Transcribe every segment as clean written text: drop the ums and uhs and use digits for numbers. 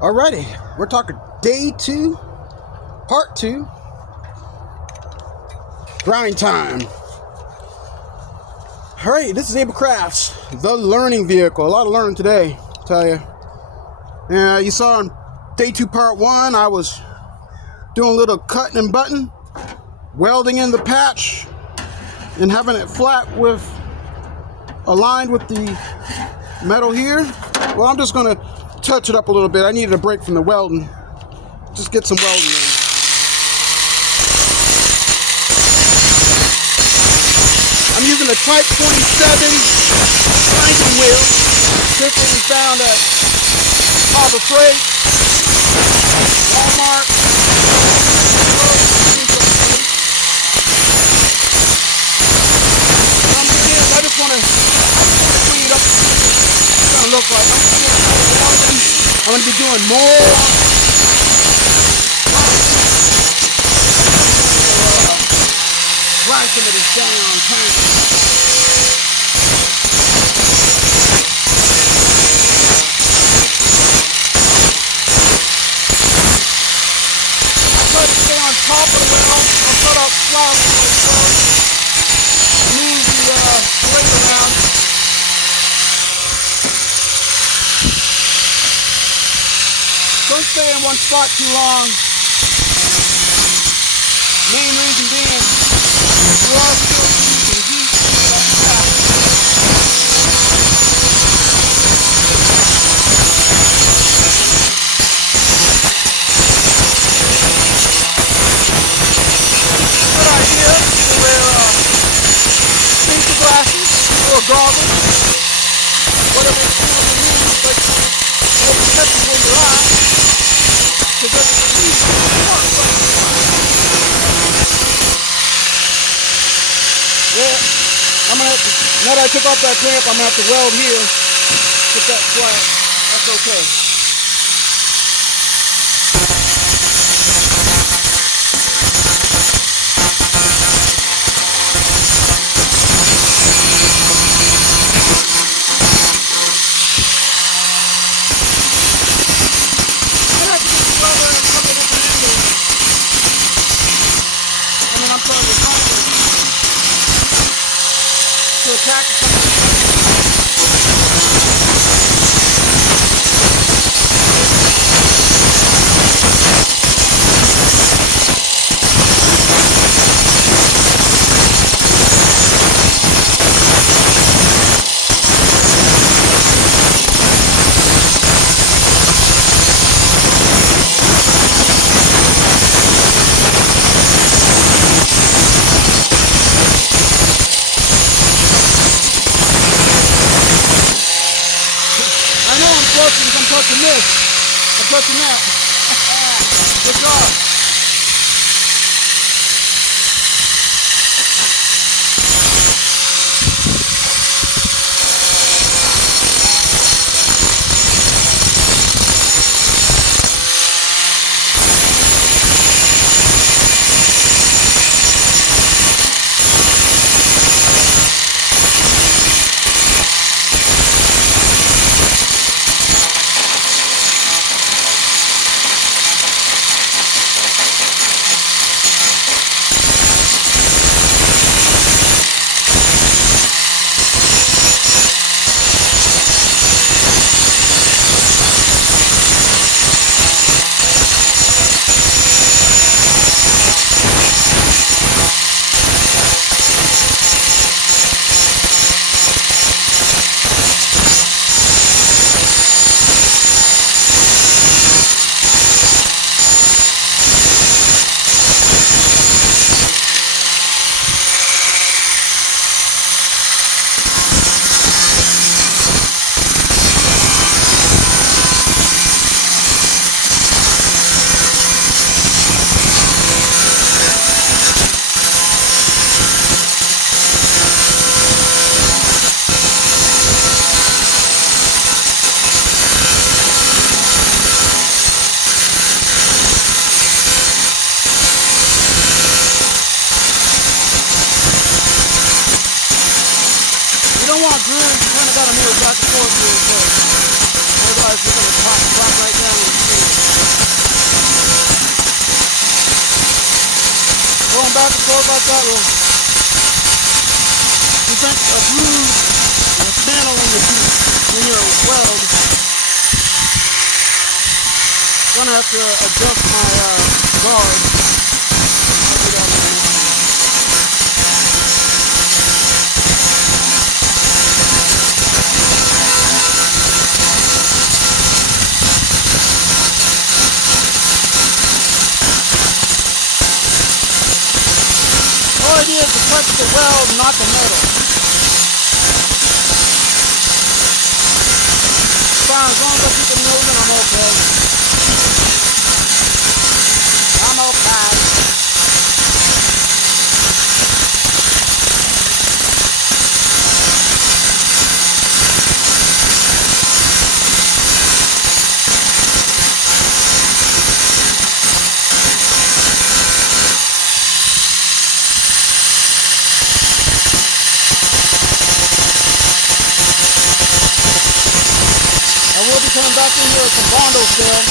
Alrighty, we're talking day 2, part 2, grind time. Alright, this is Ablecraft's the learning vehicle. A lot of learning today, I tell you. Yeah, you saw on day 2, part 1, I was doing a little cutting and button, welding in the patch, and having it flat with, aligned with the metal here. Well, I'm just going to touch it up a little bit. I needed a break from the welding. Just get some welding in. I'm using a Type 27 grinding wheel. This one we found at Harbor Freight, Walmart. I just want to clean it up. It's going to look like I'm going to be doing more. Grind some of this down. Try to stay on top of the wheel. I'll cut out flat move the blade around. Don't stay in one spot too long. Main reason being, we're all still using heat. Good idea to wear safety glasses or goggles, whatever it's called to use, but more protective for your eyes. Because at least yeah, I'm gonna have to, now that I took off that clamp, I'm gonna have to weld here, put that flat. That's okay. To attack I'm touching this. I'm touching that. Good job. don't want grooves, you kind of got to move back and forth here, so otherwise you're going to pop right down. sorry about that. Will prevent a bruise and a channel in your weld. Gonna have to adjust my guard. I'll do that in a minute. All it is to touch the weld, not the metal. Fine, as long as I keep it moving, I'm okay. I'm okay. I will be coming back in here with some Bondo still.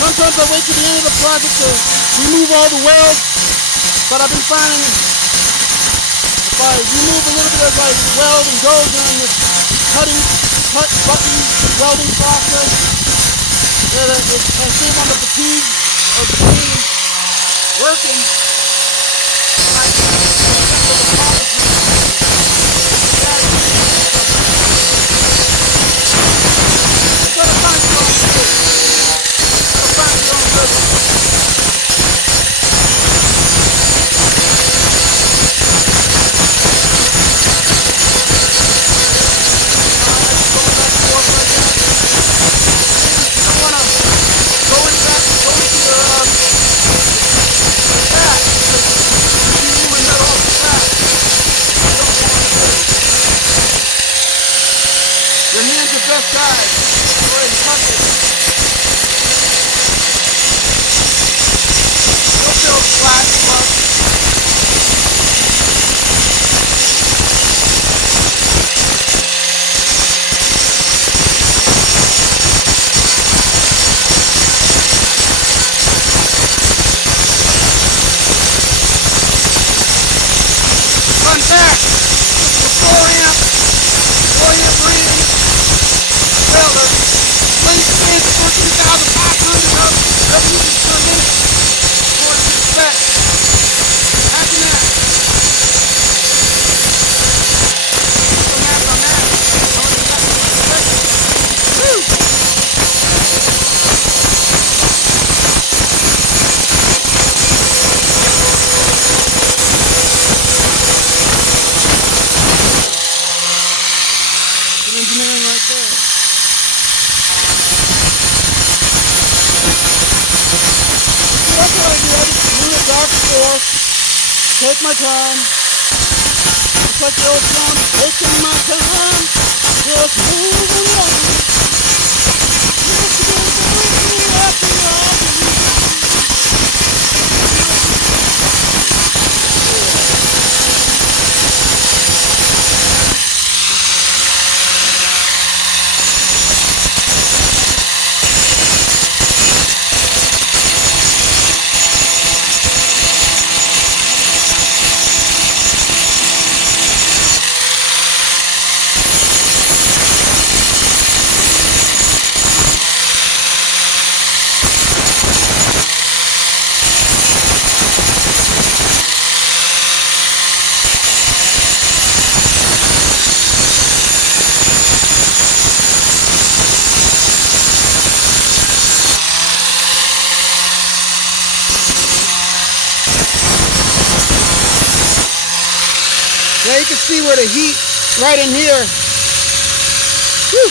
Sometimes I wait to the end of the project to remove all the welds, but I've been finding if I remove a little bit of like weld and go during this bucking welding process, that I save on the fatigue of being working. And I can get to the process. It's got to find your own rhythm. Find your own rhythm. Your hands are best guide. Go ahead and touch it. You'll feel flat, but front back. 4-amp rating. Welder. Length is 14,500 revolutions per minute. According to the spec. Imagine that. So math on that. Only got to the spec. Woo! Engineering right there. See, that's what I do. I just do it back and forth. Take my time. It's like the old song, taking my time. Just moving along. Just moving after all. Yeah, you can see where the heat right in here. Whew.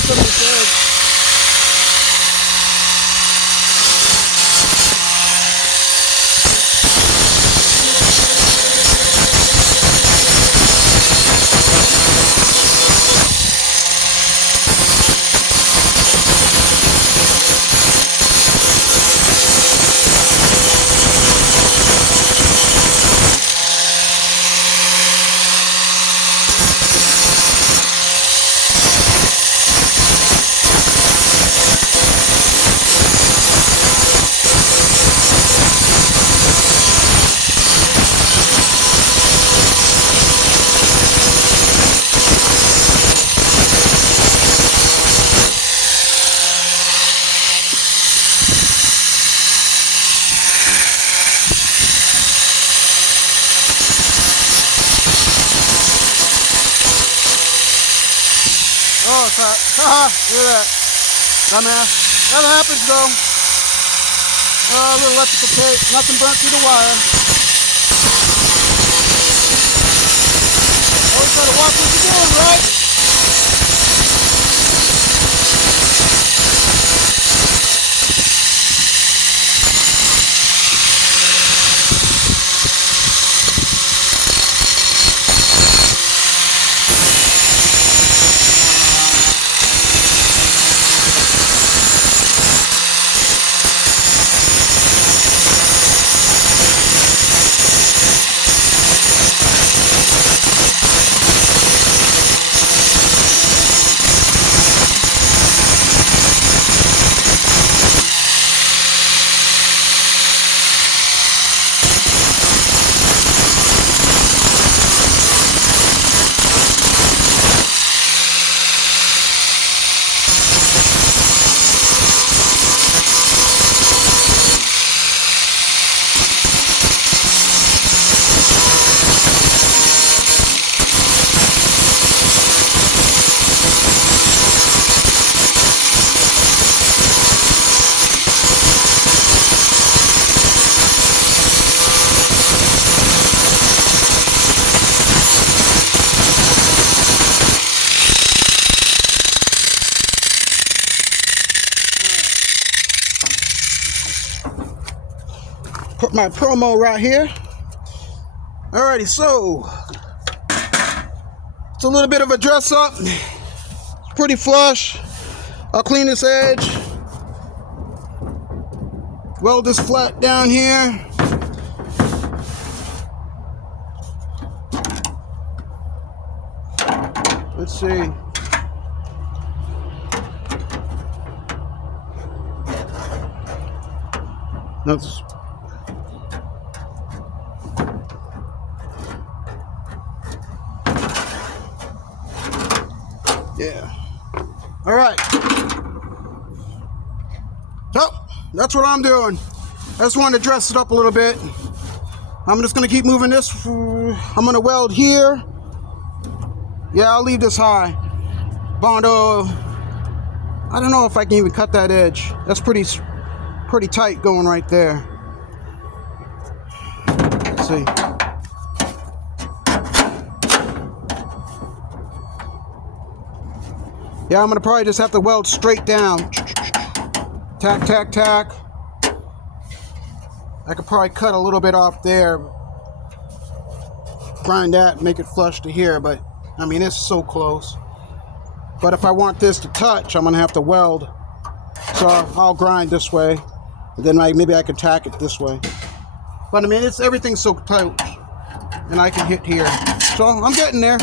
close up this edge. Oh, it's hot. Haha, look at that. Dumbass. That happens though. A little electrical tape. Nothing burnt through the wire. Always gotta watch what you're doing, right? Put my promo right here. Alrighty, so it's a little bit of a dress up. Pretty flush. I'll clean this edge. Weld this flat down here. Let's see. That's yeah. All right. So that's what I'm doing. I just wanted to dress it up a little bit. I'm just gonna keep moving this. I'm gonna weld here. Yeah, I'll leave this high. Bondo. I don't know if I can even cut that edge. That's pretty tight going right there. Let's see. Yeah, I'm gonna probably just have to weld straight down. Tack, tack, tack. I could probably cut a little bit off there. Grind that, make it flush to here, but I mean, it's so close. But if I want this to touch, I'm gonna have to weld. So I'll grind this way, and then maybe I can tack it this way. But I mean, everything's so tight, and I can hit here. So I'm getting there.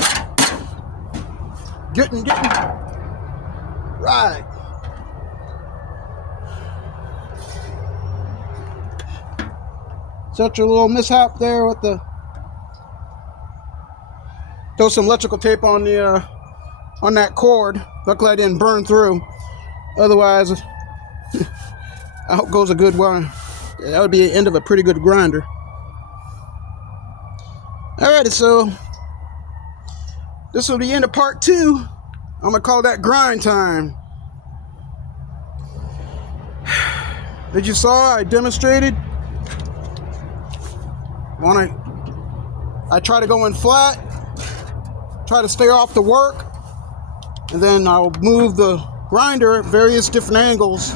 Getting. Right. Such a little mishap there with the. Throw some electrical tape on the on that cord. Luckily I didn't burn through. Otherwise, out goes a good one. That would be the end of a pretty good grinder. Alrighty, so this will be the end of part 2. I'm gonna call that grind time. As you saw, I demonstrated. I try to go in flat, try to stay off the work, And then I'll move the grinder at various different angles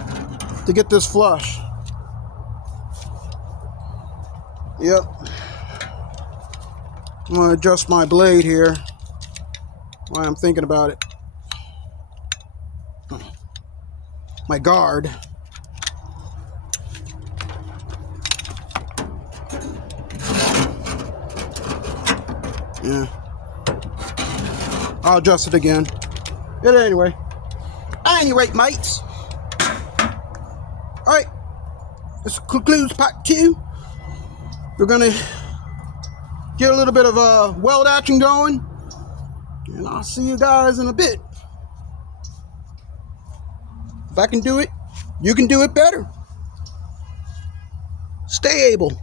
to get this flush. Yep. I'm going to adjust my blade here while I'm thinking about it. My guard. Yeah. I'll adjust it again. But anyway. At any rate, mates. Alright. This concludes part 2. We're going to get a little bit of weld action going. And I'll see you guys in a bit. If I can do it, you can do it better. Stay able.